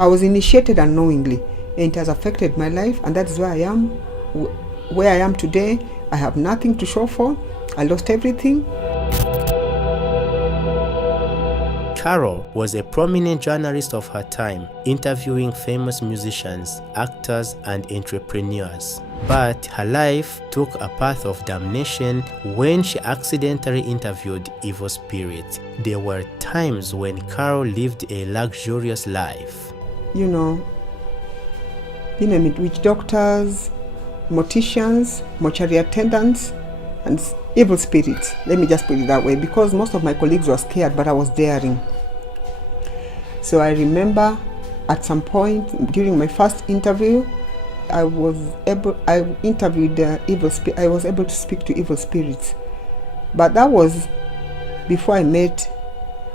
I was initiated unknowingly, and it has affected my life, and that is where I am, where I am today. I have nothing to show for. I lost everything. Carol was a prominent journalist of her time, interviewing famous musicians, actors, and entrepreneurs. But her life took a path of damnation when she accidentally interviewed evil spirits. There were times when Carol lived a luxurious life. Being a witch doctors, morticians, mortuary attendants, and evil spirits. Let me just put it that way, because most of my colleagues were scared, but I was daring. So I remember at some point during my first interview, I was able to speak to evil spirits. But that was before I met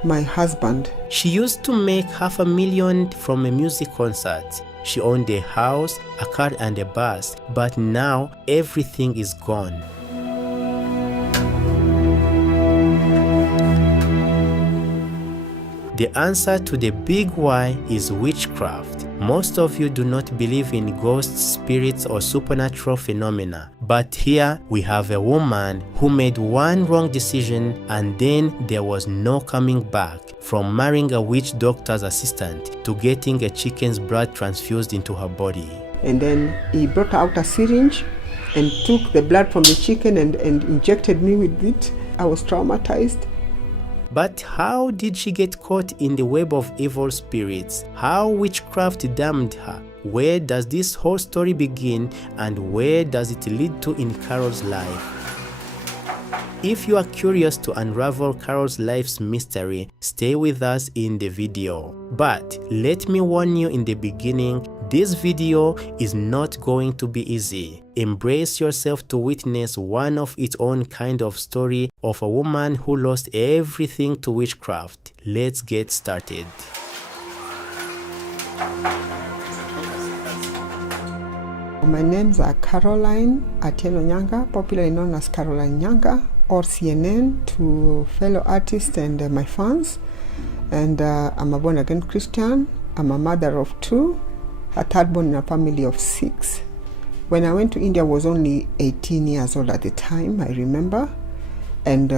my husband. She used to make $500,000 from a music concert. She owned a house, a car, and a bus, but now everything is gone. The answer to the big why is witchcraft. Most of you do not believe in ghosts, spirits, or supernatural phenomena. But here we have a woman who made one wrong decision and then there was no coming back. From marrying a witch doctor's assistant to getting a chicken's blood transfused into her body. And then he brought out a syringe and took the blood from the chicken and injected me with it. I was traumatized. But how did she get caught in the web of evil spirits? How witchcraft damned her? Where does this whole story begin and where does it lead to in Carol's life? If you are curious to unravel Carol's life's mystery, stay with us in the video. But let me warn you in the beginning, this video is not going to be easy. Embrace yourself to witness one of its own kind of story of a woman who lost everything to witchcraft. Let's get started. My names are Caroline Atieno Nyanga, popularly known as Caroline Nyanga, or CNN to fellow artists and my fans. And I'm a born-again Christian. I'm a mother of 2, a third born in a family of 6. When I went to India, I was only 18 years old at the time, I remember. And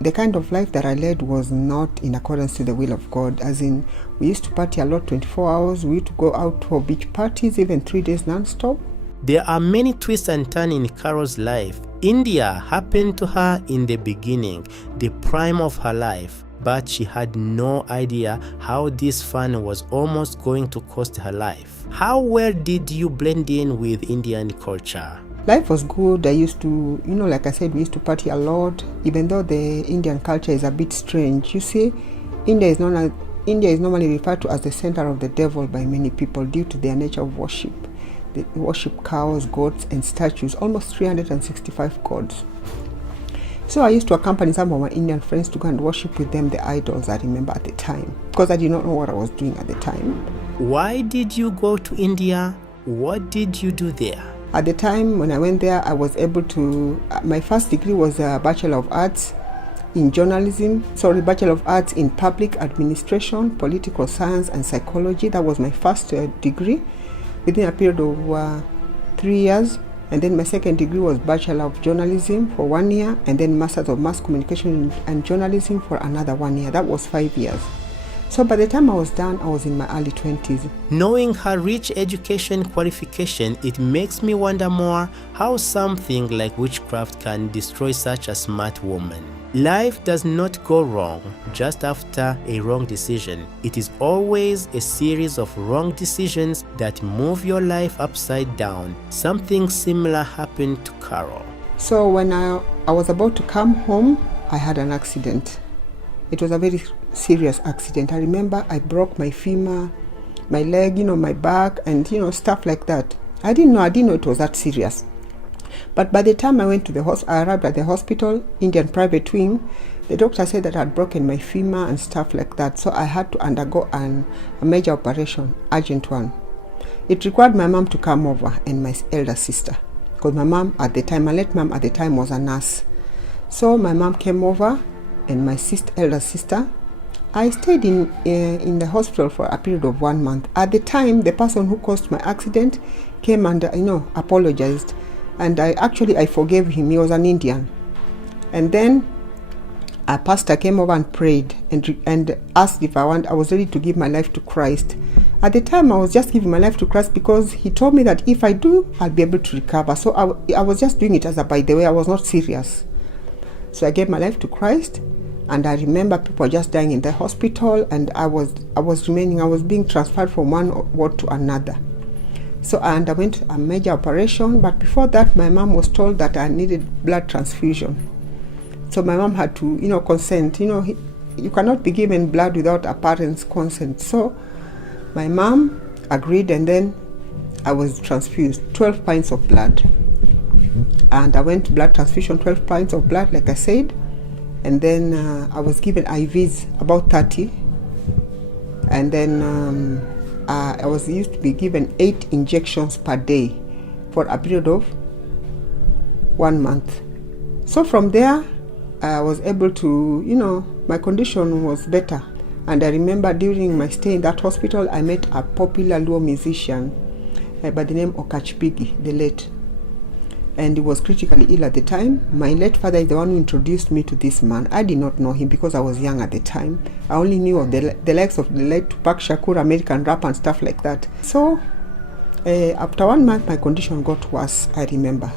the kind of life that I led was not in accordance to the will of God. As in, we used to party a lot, 24 hours. We used to go out for beach parties, even 3 days non-stop. There are many twists and turns in Carol's life. India happened to her in the beginning, the prime of her life, but she had no idea how this fun was almost going to cost her life. How well did you blend in with Indian culture? Life was good. I used to, like I said, we used to party a lot, even though the Indian culture is a bit strange. You see, India is normally referred to as the center of the devil by many people due to their nature of worship. They worship cows, goats, and statues, almost 365 gods. So I used to accompany some of my Indian friends to go and worship with them the idols I remember at the time, because I did not know what I was doing at the time. Why did you go to India? What did you do there? At the time when I went there, I was able to, my first degree was a Bachelor of Arts in Bachelor of Arts in Public Administration, Political Science, and Psychology. That was my first degree within a period of 3 years. And then my second degree was Bachelor of Journalism for 1 year, and then Masters of Mass Communication and Journalism for another 1 year. That was 5 years. So by the time I was done, I was in my early 20s. Knowing her rich education qualification, it makes me wonder more how something like witchcraft can destroy such a smart woman. Life does not go wrong just after a wrong decision. It is always a series of wrong decisions that move your life upside down. Something similar happened to Carol. So when I was about to come home, I had an accident. It was a very serious accident. I remember I broke my femur, my leg, my back, and stuff like that. I didn't know it was that serious. But by the time I arrived at the hospital, Indian private wing, the doctor said that I had broken my femur and stuff like that. So I had to undergo a major operation, urgent one. It required my mom to come over and my elder sister, because my late mom at the time was a nurse. So my mom came over and my elder sister I stayed in the hospital for a period of 1 month. At the time, the person who caused my accident came and apologized, and I forgave him. He was an Indian, and then a pastor came over and prayed and asked if I was ready to give my life to Christ. At the time, I was just giving my life to Christ because he told me that if I do, I'll be able to recover. So I was just doing it as a by the way. I was not serious. So I gave my life to Christ, and I remember people just dying in the hospital, and I was being transferred from one ward to another. So I underwent a major operation, but before that, my mom was told that I needed blood transfusion. So my mom had to, consent. You cannot be given blood without a parent's consent. So my mom agreed, and then I was transfused 12 pints of blood. And I went to blood transfusion, 12 pints of blood, like I said. And then I was given IVs, about 30. And then I was used to be given 8 injections per day for a period of 1 month. So from there, I was able to, my condition was better. And I remember during my stay in that hospital, I met a popular Luo musician by the name of Okachpigi, the late. And he was critically ill at the time. My late father is the one who introduced me to this man. I did not know him because I was young at the time. I only knew of the likes of the late Tupac Shakur, American rap and stuff like that. So after 1 month, my condition got worse, I remember.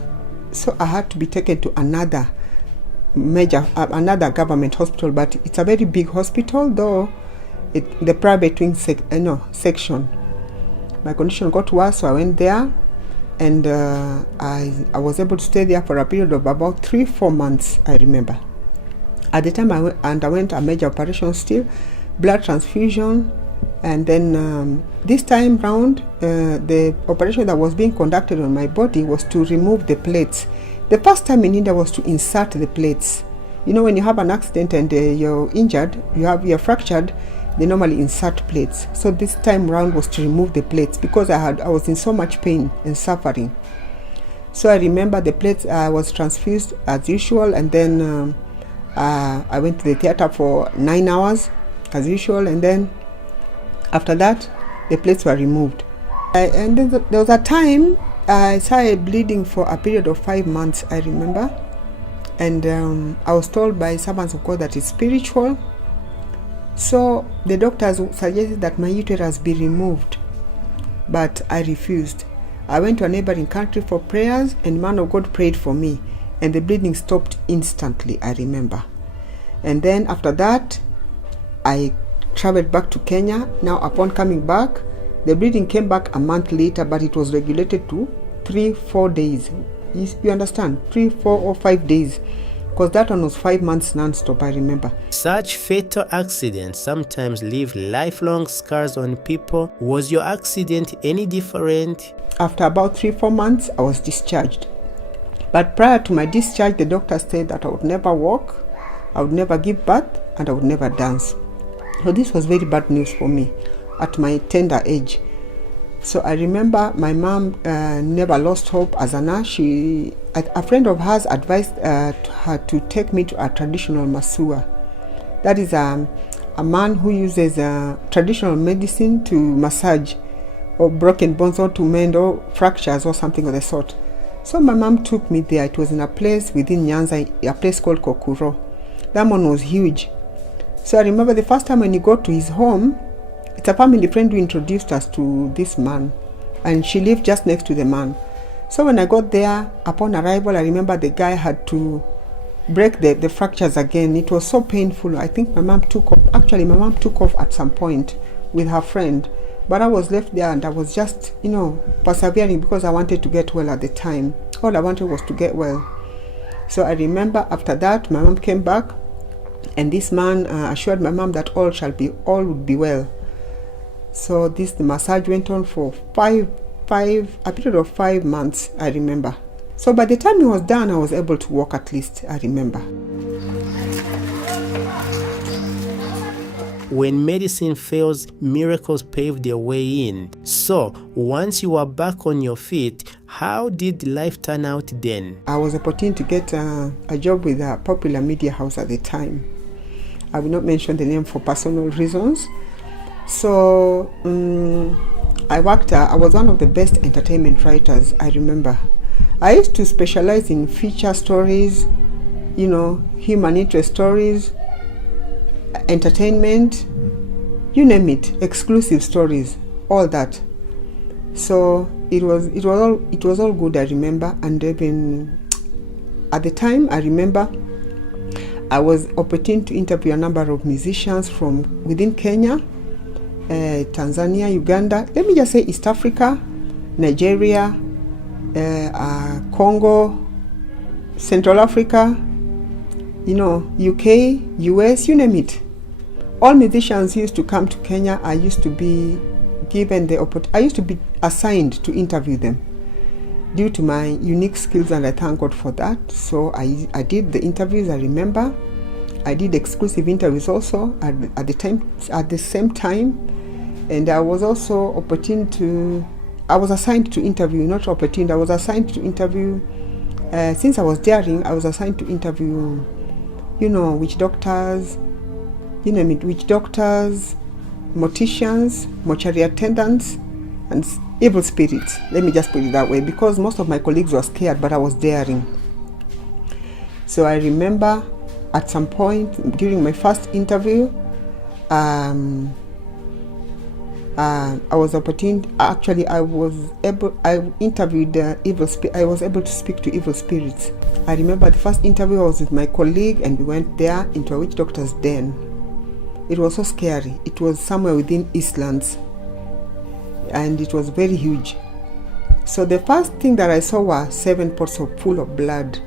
So I had to be taken to another government hospital, but it's a very big hospital, though the private wing section. My condition got worse, so I went there, and I was able to stay there for a period of about 3-4 months, I remember. At the time, I underwent a major operation still, blood transfusion, and then this time round, the operation that was being conducted on my body was to remove the plates. The first time in India was to insert the plates. When you have an accident and you're injured, you're fractured, they normally insert plates. So this time round was to remove the plates because I was in so much pain and suffering. So I remember the plates, I was transfused as usual, and then I went to the theater for 9 hours as usual, and then after that, the plates were removed. And then there was a time I started bleeding for a period of 5 months, I remember. And I was told by servants of God that it's spiritual. So the doctors suggested that my uterus be removed, but I refused. I went to a neighboring country for prayers, and man of God prayed for me, and the bleeding stopped instantly, I remember. And then after that, I traveled back to Kenya. Now upon coming back, the bleeding came back a month later, but it was regulated to 3-4 days. You understand? 3, 4, or 5 days. Because that one was 5 months non-stop, I remember. Such fatal accidents sometimes leave lifelong scars on people. Was your accident any different? After about 3-4 months, I was discharged. But prior to my discharge, the doctor said that I would never walk, I would never give birth, and I would never dance. So this was very bad news for me at my tender age. So I remember my mom never lost hope as a nurse. A friend of hers advised her to take me to a traditional masua. That is a man who uses traditional medicine to massage or broken bones or to mend or fractures or something of the sort. So my mom took me there. It was in a place within Nyanza, a place called Kokuro. That one was huge. So I remember the first time when you go to his home, it's a family friend who introduced us to this man, and she lived just next to the man. So when I got there, upon arrival, I remember the guy had to break the fractures again. It was so painful. I think my mom took off. Actually, my mom took off at some point with her friend, but I was left there, and I was just, persevering because I wanted to get well at the time. All I wanted was to get well. So I remember after that, my mom came back, and this man assured my mom that all would be well. So the massage went on for a period of 5 months, I remember. So by the time it was done, I was able to walk at least, I remember. When medicine fails, miracles pave their way in. So once you were back on your feet, how did life turn out then? I was opportune to get a job with a popular media house at the time. I will not mention the name for personal reasons. So I was one of the best entertainment writers, I remember. I used to specialize in feature stories, human interest stories, entertainment, you name it, exclusive stories, all that. So it was all good, I remember. And even at the time, I remember I was opportune to interview a number of musicians from within Kenya, Tanzania, Uganda, let me just say East Africa, Nigeria, Congo, Central Africa, UK, US, you name it. All musicians used to come to Kenya. I used to be given the opportunity. I used to be assigned to interview them due to my unique skills, and I thank God for that. So I did the interviews, I remember. I did exclusive interviews also at the same time. And I was also I was assigned to interview, not opportunity, I was assigned to interview, since I was daring, I was assigned to interview, witch doctors, witch doctors, morticians, mortuary attendants, and evil spirits. Let me just put it that way, because most of my colleagues were scared, but I was daring. So I remember at some point during my first interview, I was able to speak to evil spirits. I remember the first interview I was with my colleague, and we went there into a witch doctor's den. It was so scary. It was somewhere within Eastlands, and it was very huge. So the first thing that I saw were 7 pots full of blood.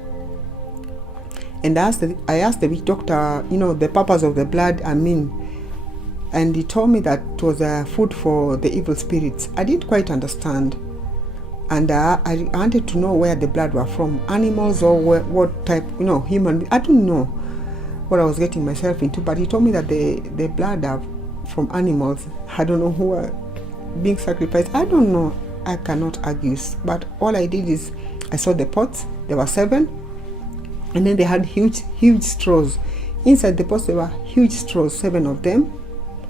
And I asked the witch doctor, the purpose of the blood, and he told me that it was food for the evil spirits. I didn't quite understand. And I wanted to know where the blood were from, animals or what type, human. I didn't know what I was getting myself into, but he told me that the blood are from animals. I don't know who are being sacrificed. I don't know. I cannot argue. But all I did is I saw the pots. There were 7. And then they had huge straws. Inside the pots there were huge straws, 7 of them,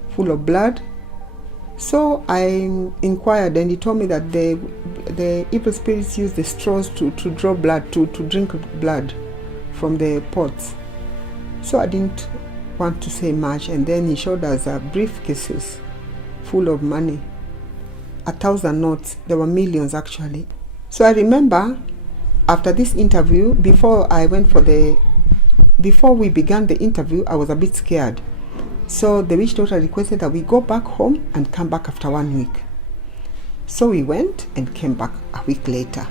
full of blood. So I inquired, and he told me that the evil spirits use the straws to draw blood, to drink blood from the pots. So I didn't want to say much, and then he showed us briefcases full of money, 1,000 notes. There were millions actually. So I remember after this interview, before we began the interview, I was a bit scared. So the witch doctor requested that we go back home and come back after 1 week. So we went and came back a week later.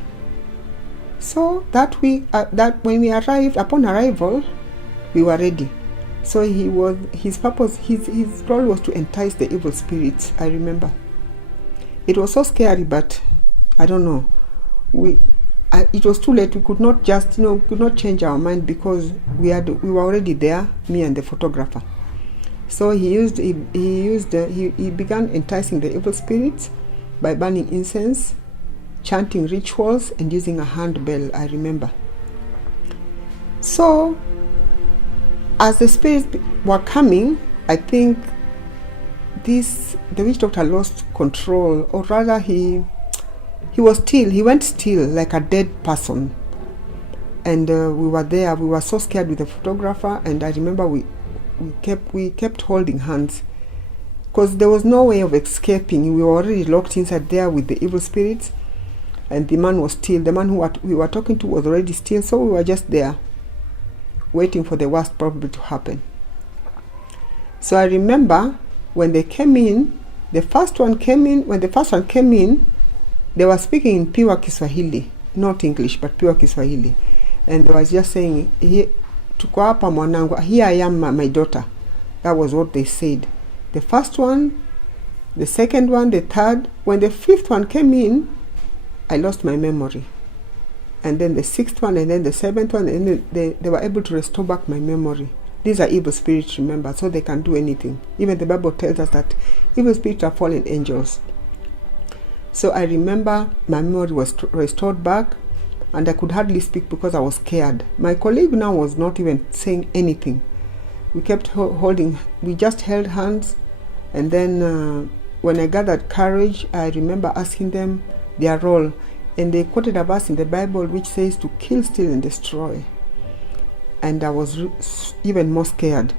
So that week, when we arrived, upon arrival, we were ready. So his role was to entice the evil spirits. I remember. It was so scary, but I don't know. It was too late. We could not could not change our mind, because we were already there, me and the photographer. So he began enticing the evil spirits by burning incense, chanting rituals, and using a handbell, I remember. So as the spirits were coming, I think the witch doctor lost control, or rather he went still like a dead person. And we were there. We were so scared with the photographer, and I remember we kept holding hands, because there was no way of escaping. We were already locked inside there with the evil spirits, and the man was still. The man who we were talking to was already still, so we were just there waiting for the worst probably to happen. So I remember when they came in, when the first one came in, they were speaking in pure Kiswahili, not English, but pure Kiswahili. And they was just saying, tuko hapa mwanangu, here I am, my daughter. That was what they said. The first one, the second one, the third. When the 5th one came in, I lost my memory. And then the 6th one, and then the 7th one, and then they were able to restore back my memory. These are evil spirits, remember, so they can do anything. Even the Bible tells us that evil spirits are fallen angels. So I remember my memory was restored back, and I could hardly speak because I was scared. My colleague now was not even saying anything. We kept holding, we just held hands. And then when I gathered courage, I remember asking them their role. And they quoted a verse in the Bible which says to kill, steal, and destroy. And I was even more scared.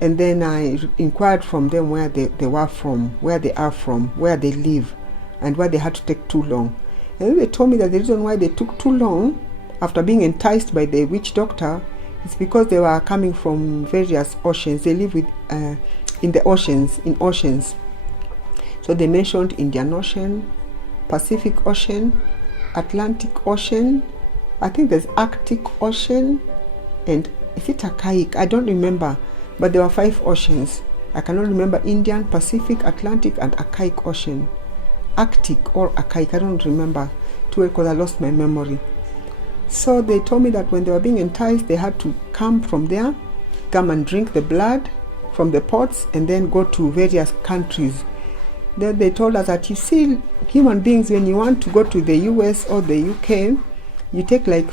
And then I inquired from them where they were from, where they are from, where they live, and why they had to take too long. And then they told me that the reason why they took too long after being enticed by the witch doctor is because they were coming from various oceans. They live in the oceans, in oceans. So they mentioned Indian Ocean, Pacific Ocean, Atlantic Ocean, I think there's Arctic Ocean, and is it Archaic? I don't remember, but there were 5 oceans. I cannot remember Indian, Pacific, Atlantic, and Archaic Ocean. Arctic or Archaic, I don't remember too well because I lost my memory. So they told me that when they were being enticed, they had to come from there, come and drink the blood from the pots, and then go to various countries. Then they told us that, you see, human beings, when you want to go to the US or the UK, you take like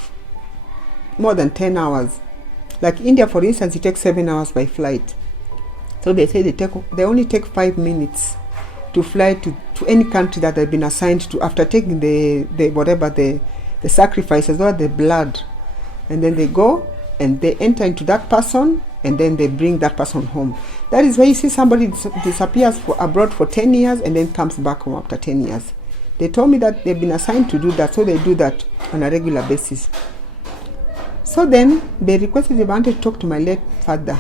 more than 10 hours. Like India, for instance, it takes 7 hours by flight. So they say they only take 5 minutes to fly to any country that they've been assigned to after taking the sacrifices or the blood. And then they go and they enter into that person, and then they bring that person home. That is why you see somebody disappears abroad for 10 years and then comes back home after 10 years. They told me that they've been assigned to do that, so they do that on a regular basis. So then they requested they wanted to talk to my late father.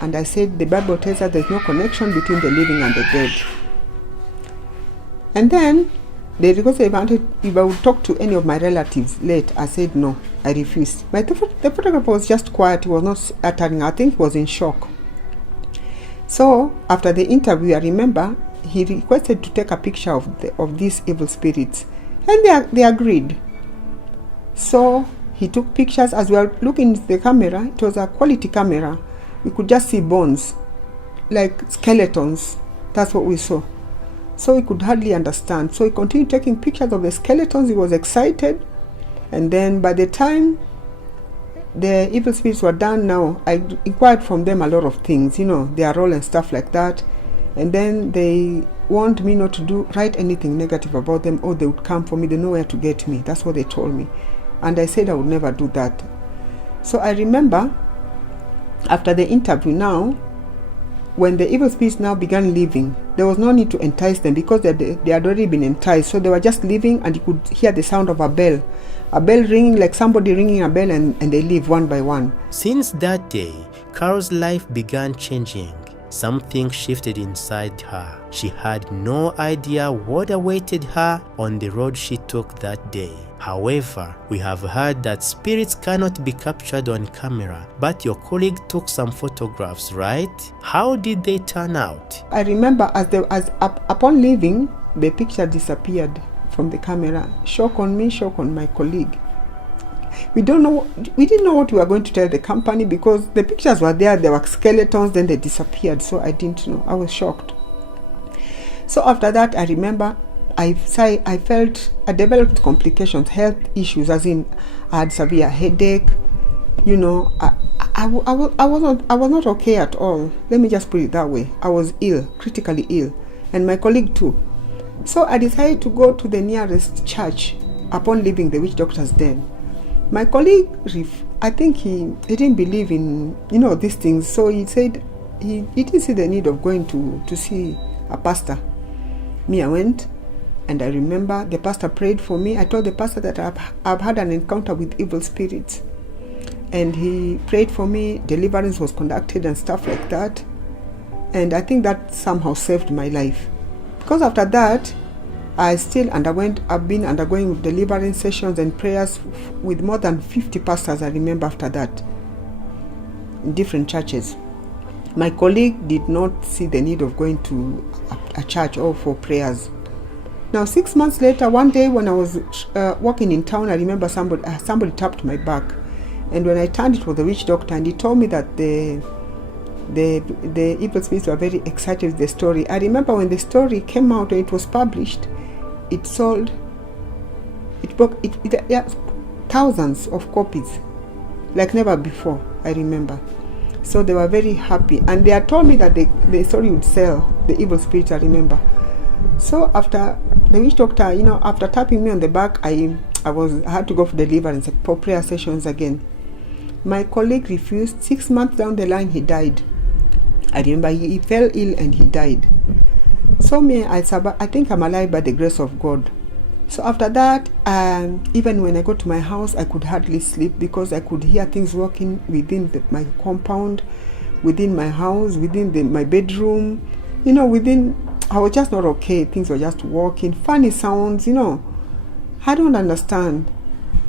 And I said, the Bible tells us there's no connection between the living and the dead. And then they requested if I would talk to any of my relatives late. I said no, I refused. The photographer was just quiet, he was not uttering. I think he was in shock. So after the interview, I remember he requested to take a picture of these evil spirits, and they agreed. So he took pictures. As we were looking at the camera, it was a quality camera. We could just see bones, like skeletons. That's what we saw. So he could hardly understand. So he continued taking pictures of the skeletons. He was excited. And then by the time the evil spirits were done now, I inquired from them a lot of things, their role and stuff like that. And then they want me not to write anything negative about them, or they would come for me. They know where to get me. That's what they told me. And I said I would never do that. So I remember after the interview now, when the evil spirits now began leaving, there was no need to entice them because they had already been enticed. So they were just leaving, and you could hear the sound of a bell ringing, like somebody ringing a bell, and they leave one by one. Since that day, Carol's life began changing. Something shifted inside her. She had no idea what awaited her on the road she took that day. However, we have heard that spirits cannot be captured on camera, but your colleague took some photographs, right? How did they turn out? I remember upon leaving, the picture disappeared from the camera. Shock on me, shock on my colleague. We didn't know what we were going to tell the company because the pictures were there were skeletons, then they disappeared. So I didn't know. I was shocked. So after that, I remember I developed complications, health issues, as in I had severe headache. I was not okay at all. Let me just put it that way. I was ill, critically ill, and my colleague too. So I decided to go to the nearest church upon leaving the witch doctor's den. My colleague, I think he didn't believe in these things, so he said he didn't see the need of going to see a pastor. Me, I went, and I remember the pastor prayed for me. I told the pastor that I've had an encounter with evil spirits, and he prayed for me. Deliverance was conducted and stuff like that, and I think that somehow saved my life, because after that I've been undergoing deliverance sessions and prayers with more than 50 pastors, I remember, after that, in different churches. My colleague did not see the need of going to a church or for prayers. Now 6 months later, one day when I was walking in town, I remember somebody tapped my back, and when I turned, it was the witch doctor, and he told me that the evil spirits were very excited with the story. I remember when the story came out and it was published, it sold, thousands of copies, like never before, I remember. So they were very happy, and they had told me that the story would sell, the evil spirit, I remember. So after the witch doctor, after tapping me on the back, I had to go for deliverance, for prayer sessions again. My colleague refused. 6 months down the line, he died. I remember he fell ill and he died. So I think I'm alive by the grace of God. So after that, even when I got to my house, I could hardly sleep because I could hear things walking within my compound, within my house, within my bedroom. I was just not okay. Things were just walking, funny sounds, I don't understand.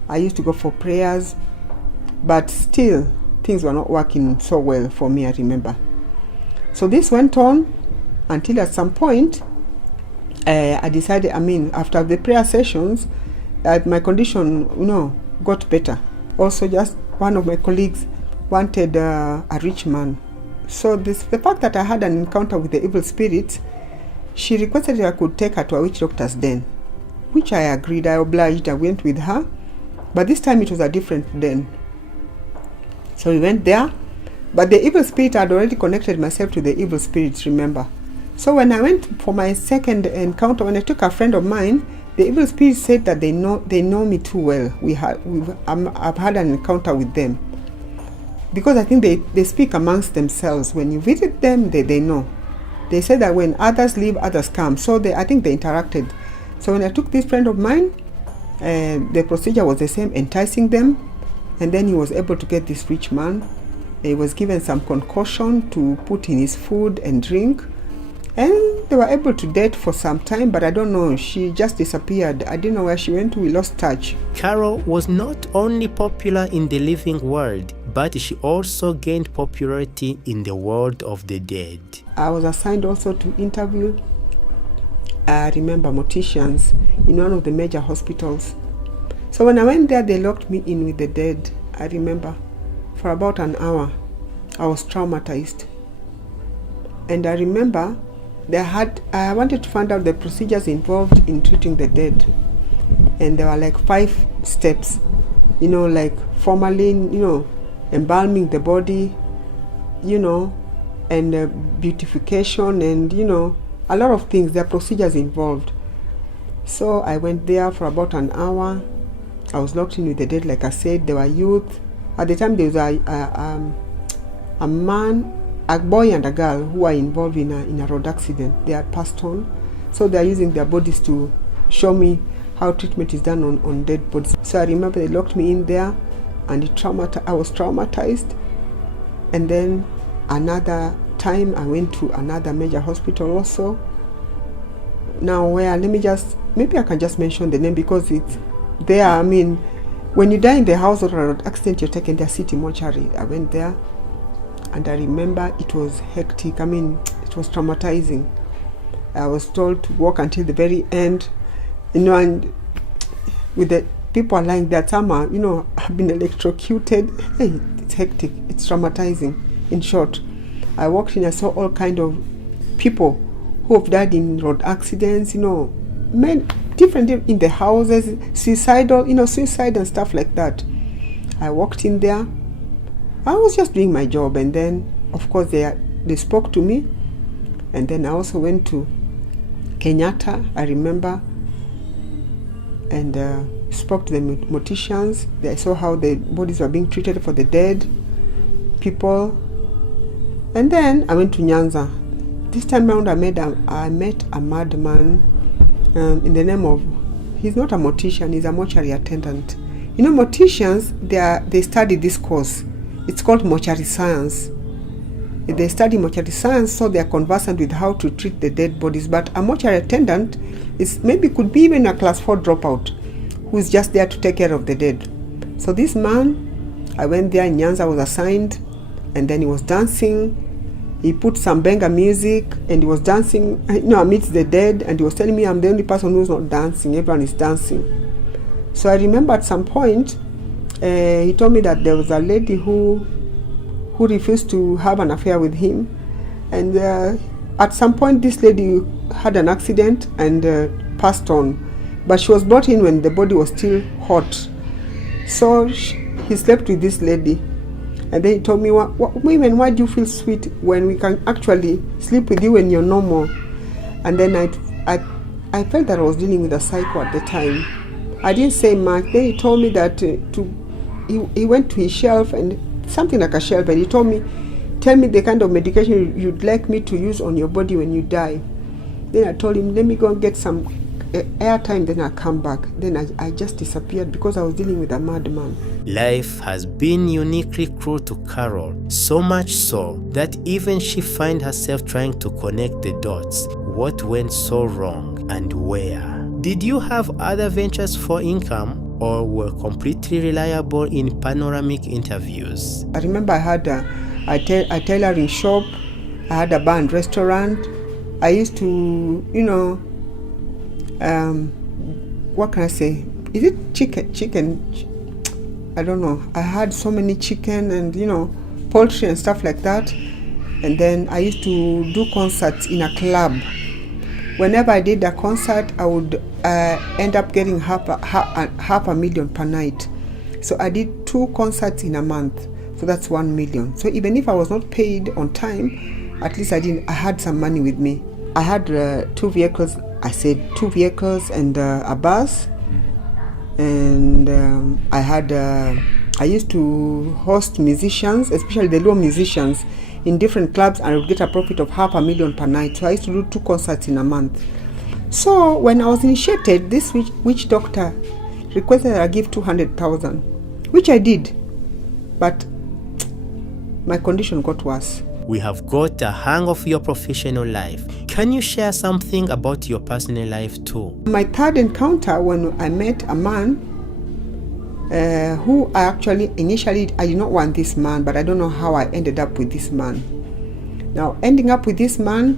I used to go for prayers, but still, things were not working so well for me, I remember. So this went on until at some point, I decided, after the prayer sessions, that my condition, got better. Also, just one of my colleagues wanted a rich man. So the fact that I had an encounter with the evil spirit, she requested that I could take her to a witch doctor's den, which I agreed. I obliged. I went with her, but this time it was a different den. So we went there, but the evil spirit had already connected myself to the evil spirits, remember. So when I went for my second encounter, when I took a friend of mine, the evil spirit said that they know me too well. I've had an encounter with them, because I think they speak amongst themselves. When you visit them, they know. They said that when others leave, others come. So I think they interacted. So when I took this friend of mine, the procedure was the same, enticing them, and then he was able to get this rich man. He was given some concoction to put in his food and drink, and they were able to date for some time, but I don't know, she just disappeared. I didn't know where she went. We lost touch. Carol was not only popular in the living world, but she also gained popularity in the world of the dead. I was assigned also to interview, I remember, morticians in one of the major hospitals. So when I went there, they locked me in with the dead, I remember, for about an hour. I was traumatized. And I remember I wanted to find out the procedures involved in treating the dead. And there were like 5 steps, like formalin, embalming the body, and beautification, and, a lot of things. There are procedures involved. So I went there for about an hour. I was locked in with the dead, like I said. There were youth. At the time, there was a man, a boy and a girl who were involved in a road accident. They had passed on. So they are using their bodies to show me how treatment is done on dead bodies. So I remember they locked me in there, and I was traumatized. And then another time I went to another major hospital also. Now maybe I can just mention the name because it's there. When you die in the house or a road accident, you're taken to a city mortuary. I went there, and I remember it was hectic. It was traumatizing. I was told to walk until the very end, and with the people lying there, some are, have been electrocuted. Hey, it's hectic. It's traumatizing. In short, I walked in, I saw all kind of people who have died in road accidents, men, different in the houses, suicide and stuff like that. I walked in there. I was just doing my job, and then, of course, they spoke to me. And then I also went to Kenyatta, I remember, and spoke to the morticians. I saw how the bodies were being treated for the dead people. And then I went to Nyanza. This time around, I met a madman in the name of, he's not a mortician, he's a mortuary attendant. Morticians, they study this course. It's called mortuary science. They study mortuary science, so they are conversant with how to treat the dead bodies. But a mortuary attendant could be even a class 4 dropout who's just there to take care of the dead. So this man, I went there in Nyanza, was assigned, and then he was dancing. He put some benga music, and he was dancing, amidst the dead, and he was telling me I'm the only person who's not dancing. Everyone is dancing. So I remember at some point, he told me that there was a lady who refused to have an affair with him, and at some point this lady had an accident and passed on, but she was brought in when the body was still hot. So he slept with this lady, And then he told me, women, why do you feel sweet when we can actually sleep with you when you're normal? And then I felt that I was dealing with a psycho at the time. I didn't say much. Then he told me that he went to his shelf, and something like a shelf, and he told me, tell me the kind of medication you'd like me to use on your body when you die. Then I told him, let me go and get some airtime, then I'll come back. Then I just disappeared because I was dealing with a madman. Life has been uniquely cruel to Carol, so much so that even she finds herself trying to connect the dots. What went so wrong and where? Did you have other ventures for income, or were completely reliable in panoramic interviews? I remember I had a tailoring shop, I had a bar and restaurant. I used to, what can I say? Is it chicken? I don't know. I had so many chicken and, poultry and stuff like that. And then I used to do concerts in a club. Whenever I did a concert, I would end up getting half a million per night. So I did 2 concerts in a month. So that's 1 million. So even if I was not paid on time, at least I had some money with me. I had 2 vehicles. I said 2 vehicles and a bus. And I used to host musicians, especially the low musicians, in different clubs, and I would get a profit of half a million per night. So I used to do 2 concerts in a month. So when I was initiated, this witch doctor requested that I give 200,000, which I did. But my condition got worse. We have got a hang of your professional life. Can you share something about your personal life too? My third encounter, when I met a man who initially I did not want this man, but I don't know how I ended up with this man. Now, ending up with this man,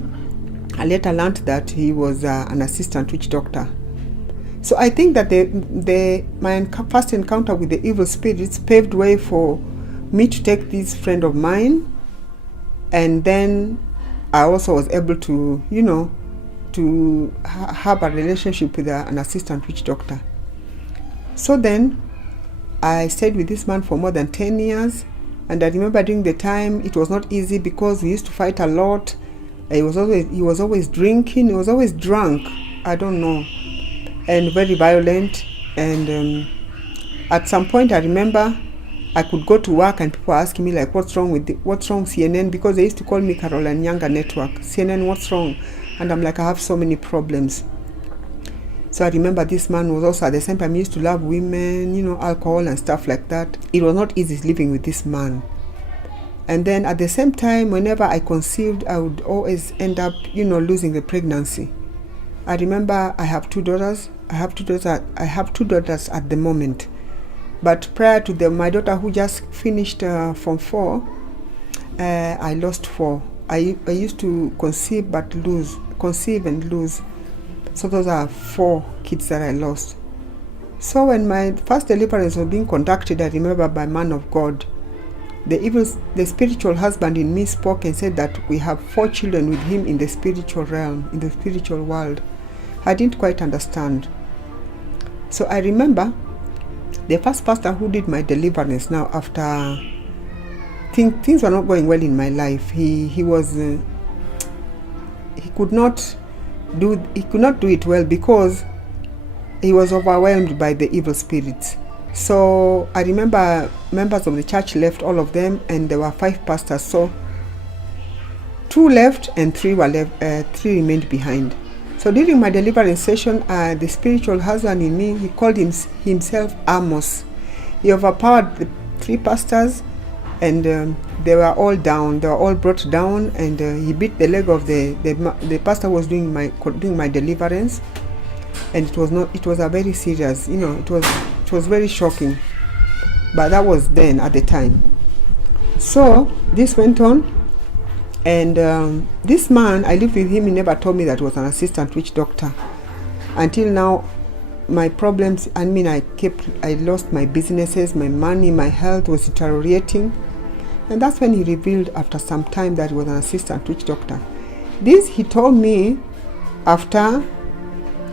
I later learned that he was an assistant witch doctor. So I think that my first encounter with the evil spirits paved way for me to take this friend of mine, and then I also was able to, to have a relationship with an assistant witch doctor. So then I stayed with this man for more than 10 years, and I remember during the time it was not easy because we used to fight a lot. He was always drinking, he was always drunk, I don't know, and very violent. And at some point I remember I could go to work and people were asking me like, what's wrong CNN? Because they used to call me Caroline Nyanga Network. CNN, what's wrong? And I'm like, I have so many problems. So I remember this man was also at the same time, he used to love women, alcohol and stuff like that. It was not easy living with this man. And then at the same time, whenever I conceived, I would always end up, losing the pregnancy. I remember I have 2 daughters. I have two daughters at the moment. But prior to my daughter who just finished Form 4, I lost 4. I used to conceive and lose. So those are 4 kids that I lost. So when my first deliverance was being conducted, I remember by man of God, the spiritual husband in me spoke and said that we have 4 children with him in the spiritual realm, in the spiritual world. I didn't quite understand. So I remember the first pastor who did my deliverance now after things were not going well in my life. He could not do it well because he was overwhelmed by the evil spirits. So I remember members of the church left, all of them, and there were 5 pastors. So 2 left and 3 remained behind. So during my deliverance session, the spiritual husband in me, he called himself Amos. He overpowered the 3 pastors, and they were all down. They were all brought down, and he beat the leg of the pastor who was doing my deliverance, and it was a very serious. It was very shocking. But that was then at the time. So this went on. And this man, I lived with him, he never told me that he was an assistant witch doctor. Until now, my problems, I lost my businesses, my money, my health was deteriorating. And that's when he revealed after some time that he was an assistant witch doctor. This he told me after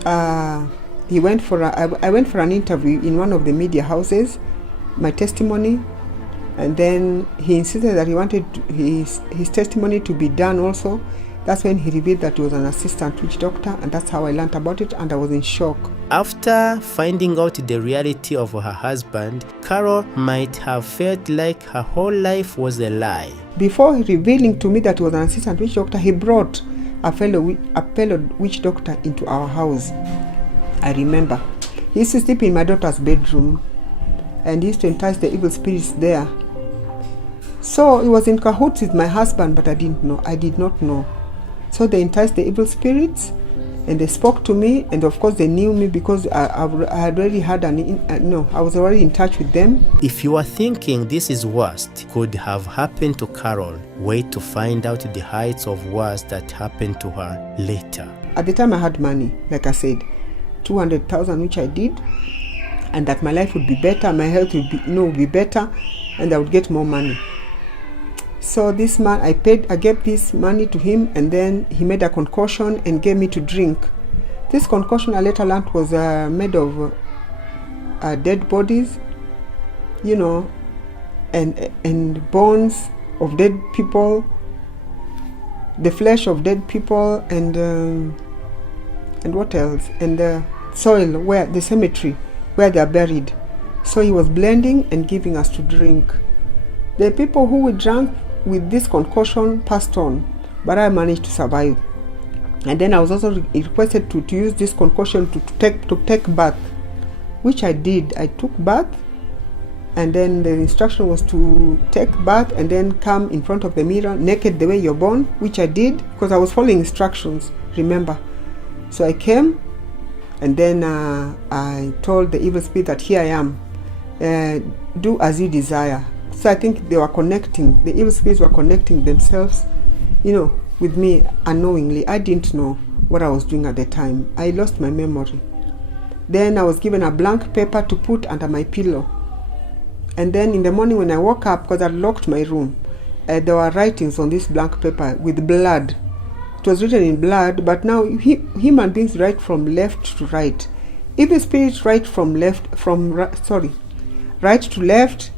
I went for an interview in one of the media houses, my testimony. And then he insisted that he wanted his testimony to be done also. That's when he revealed that he was an assistant witch doctor, and that's how I learned about it, and I was in shock. After finding out the reality of her husband, Carol might have felt like her whole life was a lie. Before revealing to me that he was an assistant witch doctor, he brought a fellow witch doctor into our house. I remember. He used to sleep in my daughter's bedroom, and he used to entice the evil spirits there. So he was in cahoots with my husband, but I did not know. So they enticed the evil spirits, and they spoke to me, and of course they knew me because I had already had I was already in touch with them. If you are thinking this is worst could have happened to Carol, wait to find out the heights of worst that happened to her later. At the time I had money, like I said, 200,000, which I did, and that my life would be better, my health would be better, and I would get more money. So this man, I gave this money to him, and then he made a concoction and gave me to drink. This concoction I later learned was made of dead bodies, and bones of dead people, the flesh of dead people, and what else? And the soil, where the cemetery, where they are buried. So he was blending and giving us to drink. The people who were drunk with this concoction passed on, but I managed to survive. And then I was also requested to use this concoction to take bath, which I did. I took bath, and then the instruction was to take bath and then come in front of the mirror naked the way you're born, which I did because I was following instructions, remember. So I came, and then I told the evil spirit that here I am, do as you desire. So I think they were connecting, the evil spirits were connecting themselves, with me unknowingly. I didn't know what I was doing at the time. I lost my memory. Then I was given a blank paper to put under my pillow. And then in the morning when I woke up, because I locked my room, there were writings on this blank paper with blood. It was written in blood, but now human beings write from left to right. Evil spirits write right to left,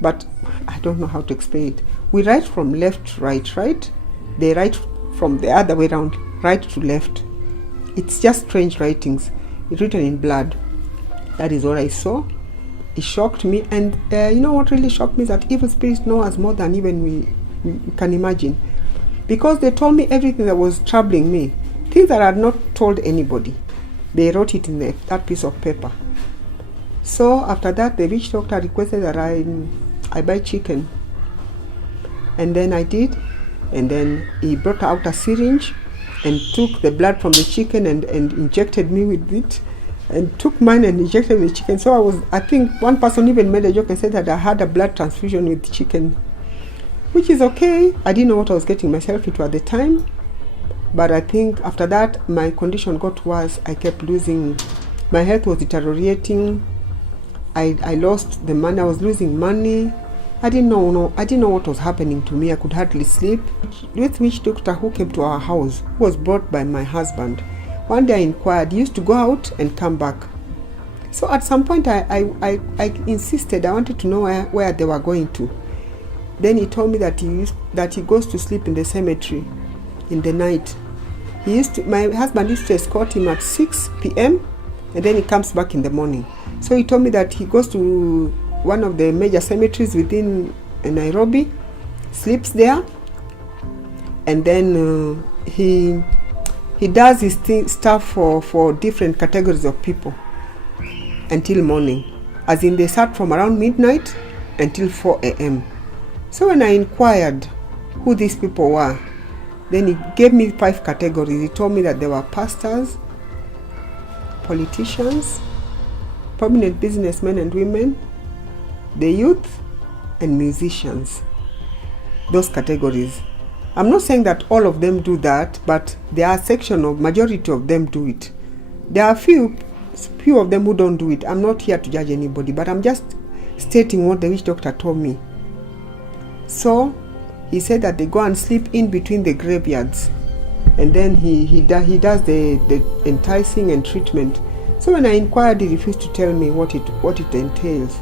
but I don't know how to explain it. We write from left to right? They write from the other way around, right to left. It's just strange writings. It's written in blood. That is what I saw. It shocked me, and you know what really shocked me is that evil spirits know us more than even we can imagine. Because they told me everything that was troubling me, things that I had not told anybody. They wrote it in that piece of paper. So after that, the witch doctor requested that I buy chicken, and then I did, and then he brought out a syringe and took the blood from the chicken and injected me with it, and took mine and injected the chicken. So I think one person even made a joke and said that I had a blood transfusion with chicken, which is okay. I didn't know what I was getting myself into at the time, but I think after that my condition got worse. I kept losing, my health was deteriorating. I lost the money. I was losing money. I didn't know what was happening to me. I could hardly sleep. With witch doctor who came to our house, who was brought by my husband. One day I inquired. He used to go out and come back. So at some point I insisted. I wanted to know where they were going to. Then he told me that he goes to sleep in the cemetery in the night. My husband used to escort him at 6 p.m. and then he comes back in the morning. So he told me that he goes to one of the major cemeteries within Nairobi, sleeps there, and then he does his stuff for different categories of people until morning. As in, they start from around midnight until 4 a.m. So when I inquired who these people were, then he gave me 5 categories. He told me that there were pastors, politicians, prominent businessmen and women, the youth, and musicians. Those categories. I'm not saying that all of them do that, but there are majority of them do it. There are few of them who don't do it. I'm not here to judge anybody, but I'm just stating what the witch doctor told me. So he said that they go and sleep in between the graveyards, and then he does the enticing and treatment. So when I inquired, he refused to tell me what it entails.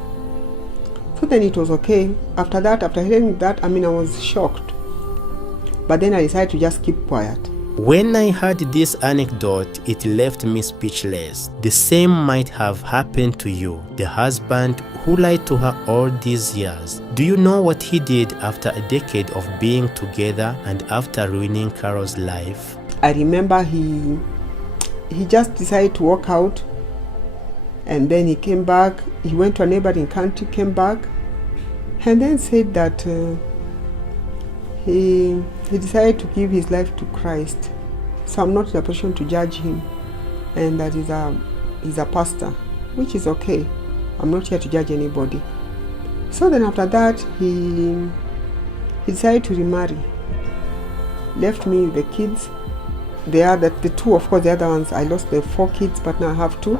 So then it was okay. After that, after hearing that, I was shocked. But then I decided to just keep quiet. When I heard this anecdote, it left me speechless. The same might have happened to you, the husband who lied to her all these years. Do you know what he did after a decade of being together and after ruining Carol's life? I remember he just decided to walk out, and then he came back. He went to a neighboring country, came back, and then said that he decided to give his life to Christ. So I'm not in a position to judge him, and that he's a pastor, which is okay. I'm not here to judge anybody. So then after that, he decided to remarry. Left me with the kids. The two, of course, the other ones, I lost the 4 kids, but now I have 2.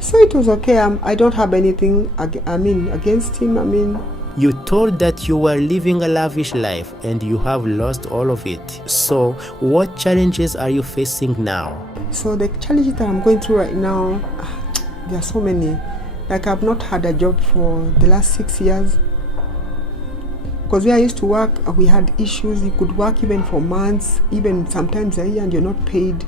So it was okay. I don't have anything against him. You told that you were living a lavish life and you have lost all of it. So what challenges are you facing now? So the challenges that I'm going through right now, there are so many. Like, I've not had a job for the last 6 years. Because where I used to work, we had issues. You could work even for months, even sometimes a year, and you're not paid.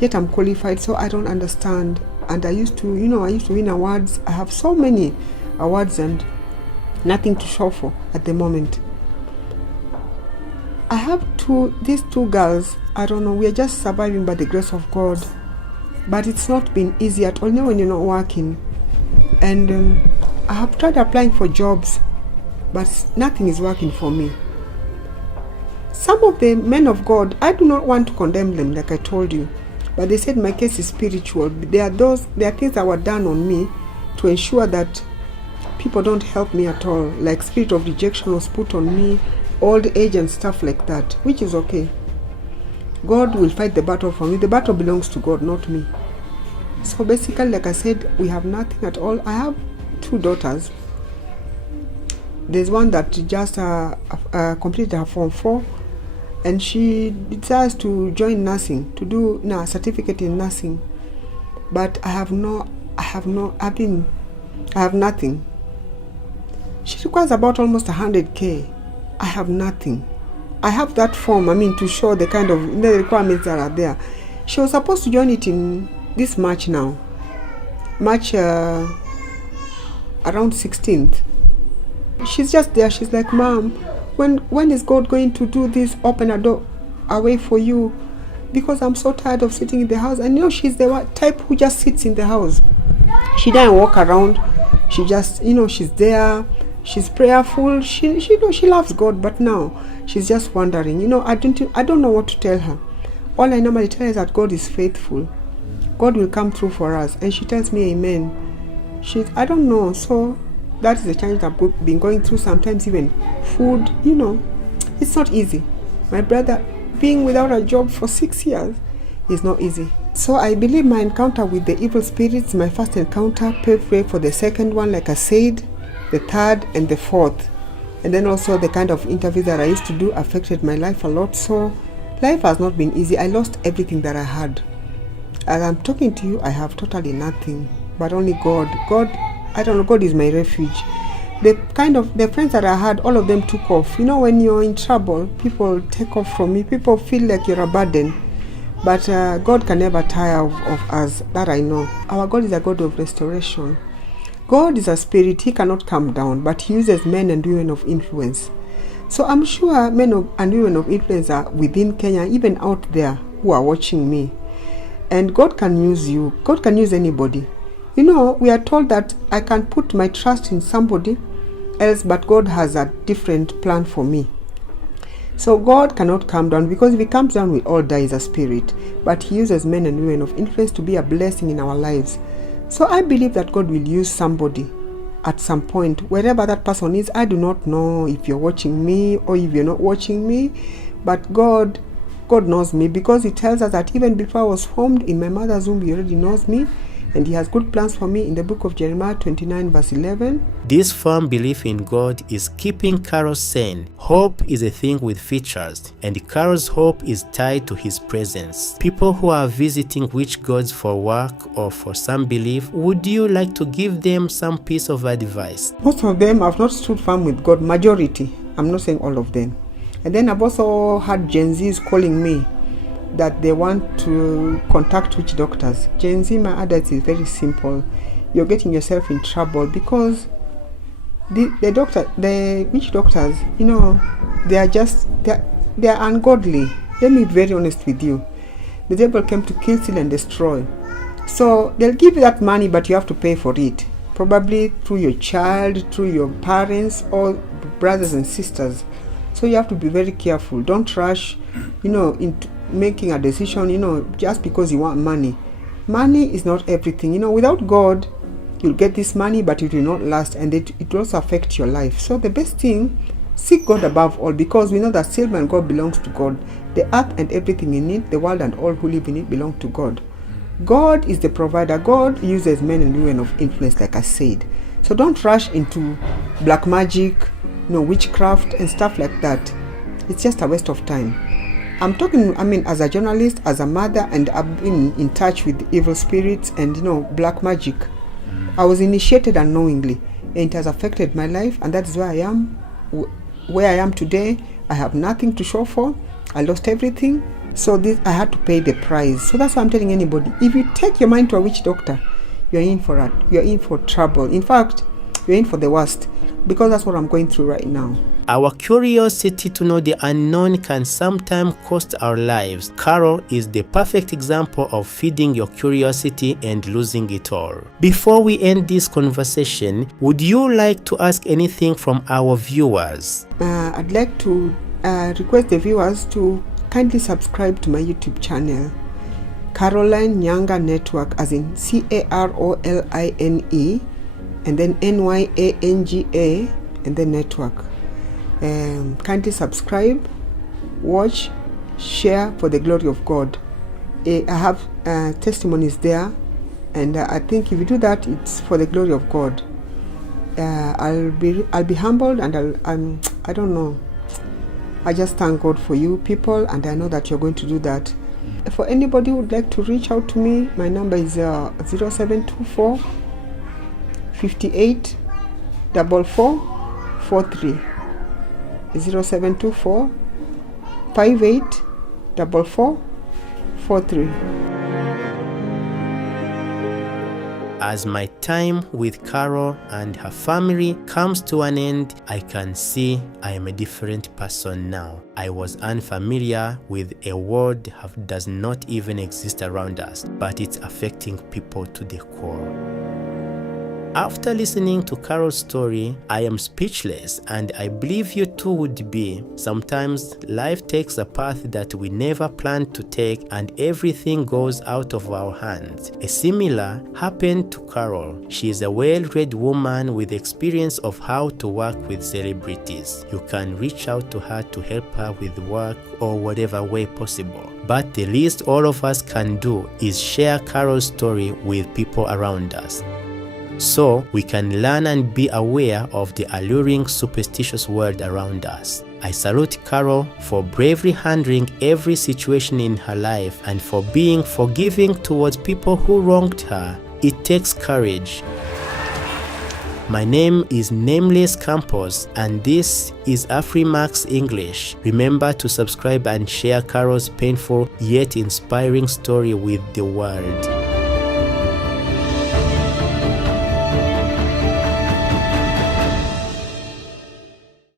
Yet I'm qualified, so I don't understand. And I used to win awards. I have so many awards and nothing to show for at the moment. I have these two girls. I don't know, we are just surviving by the grace of God. But it's not been easy at all, you know, when you're not working. And I have tried applying for jobs, but nothing is working for me. Some of the men of God, I do not want to condemn them, like I told you, but they said my case is spiritual. There are things that were done on me to ensure that people don't help me at all. Like, spirit of rejection was put on me, old age and stuff like that, which is okay. God will fight the battle for me. The battle belongs to God, not me. So basically, like I said, we have nothing at all. I have 2 daughters. There's one that just completed her Form 4, and she decides to join nursing, to do a certificate in nursing. But I have nothing. She requires about almost 100K. I have nothing. I have that form, to show the kind of the requirements that are there. She was supposed to join it in this March now. March around 16th. She's just there. She's like, Mom, when is God going to do this? Open a door away for you, because I'm so tired of sitting in the house. And she's the type who just sits in the house. She doesn't walk around. She just, she's there. She's prayerful. She loves God, but now she's just wondering. I don't know what to tell her. All I normally tell her is that God is faithful. God will come through for us, and she tells me amen. I don't know. So that is the challenge I've been going through. Sometimes even food, it's not easy. My brother being without a job for 6 years is not easy. So I believe my encounter with the evil spirits, my first encounter, paved way for the second one, like I said, the third and the fourth. And then also the kind of interviews that I used to do affected my life a lot. So life has not been easy. I lost everything that I had. As I'm talking to you, I have totally nothing, but only God. I don't know, God is my refuge. The friends that I had, all of them took off. When you're in trouble, people take off from you. People feel like you're a burden. But God can never tire of us, that I know. Our God is a God of restoration. God is a spirit. He cannot come down, but he uses men and women of influence. So I'm sure men and women of influence are within Kenya, even out there, who are watching me. And God can use you. God can use anybody. We are told that I can put my trust in somebody else, but God has a different plan for me. So God cannot come down, because if he comes down, we all die as a spirit. But he uses men and women of influence to be a blessing in our lives. So I believe that God will use somebody at some point, wherever that person is. I do not know if you're watching me or if you're not watching me, but God knows me, because he tells us that even before I was formed in my mother's womb, he already knows me. and He has good plans for me in the book of Jeremiah 29 verse 11. This firm belief in God is keeping Carol sane. Hope is a thing with features, and Carol's hope is tied to His presence. People who are visiting witch gods for work or for some belief, would you like to give them some piece of advice? Most of them have not stood firm with God, majority. I'm not saying all of them. And then I've also had Gen Zs calling me that they want to contact witch doctors. Gen Z, my advice is very simple. You're getting yourself in trouble because the witch doctors, they are ungodly. Let me be very honest with you. The devil came to kill, steal, and destroy. So they'll give you that money, but you have to pay for it. Probably through your child, through your parents, or brothers and sisters. So you have to be very careful. Don't rush, into making a decision, just because you want money. Money is not everything. Without God, you'll get this money, but it will not last, and it will also affect your life. So the best thing, seek God above all, because we know that silver and gold belongs to God. The earth and everything in it, the world and all who live in it belong to God. God is the provider. God uses men and women of influence, like I said. So don't rush into black magic, witchcraft and stuff like that. It's just a waste of time. I'm talking, as a journalist, as a mother, and I've been in touch with evil spirits and, black magic. I was initiated unknowingly, and it has affected my life, and that's where I am, where I am today. I have nothing to show for. I lost everything. So I had to pay the price. So that's why I'm telling anybody, if you take your mind to a witch doctor, you're in for trouble. In fact, you're in for the worst, because that's what I'm going through right now. Our curiosity to know the unknown can sometimes cost our lives. Carol is the perfect example of feeding your curiosity and losing it all. Before we end this conversation, would you like to ask anything from our viewers? I'd like to request the viewers to kindly subscribe to my YouTube channel, Caroline Nyanga Network, as in CAROLINE, and then NYANGA, and then network. Kindly subscribe, watch, share for the glory of God. I have testimonies there, and I think if you do that, it's for the glory of God. I'll be humbled, and I don't know. I just thank God for you people, and I know that you're going to do that. For anybody who would like to reach out to me, my number is 0724 58 4443. 0724 58 4443. As my time with Carol and her family comes to an end, I can see I am a different person now. I was unfamiliar with a world that does not even exist around us, but it's affecting people to the core. After listening to Carol's story, I am speechless, and I believe you too would be. Sometimes life takes a path that we never planned to take, and everything goes out of our hands. A similar happened to Carol. She is a well-read woman with experience of how to work with celebrities. You can reach out to her to help her with work or whatever way possible. But the least all of us can do is share Carol's story with people around us, so we can learn and be aware of the alluring, superstitious world around us. I salute Carol for bravely handling every situation in her life and for being forgiving towards people who wronged her. It takes courage. My name is Nameless Campos, and this is AfriMax English. Remember to subscribe and share Carol's painful yet inspiring story with the world.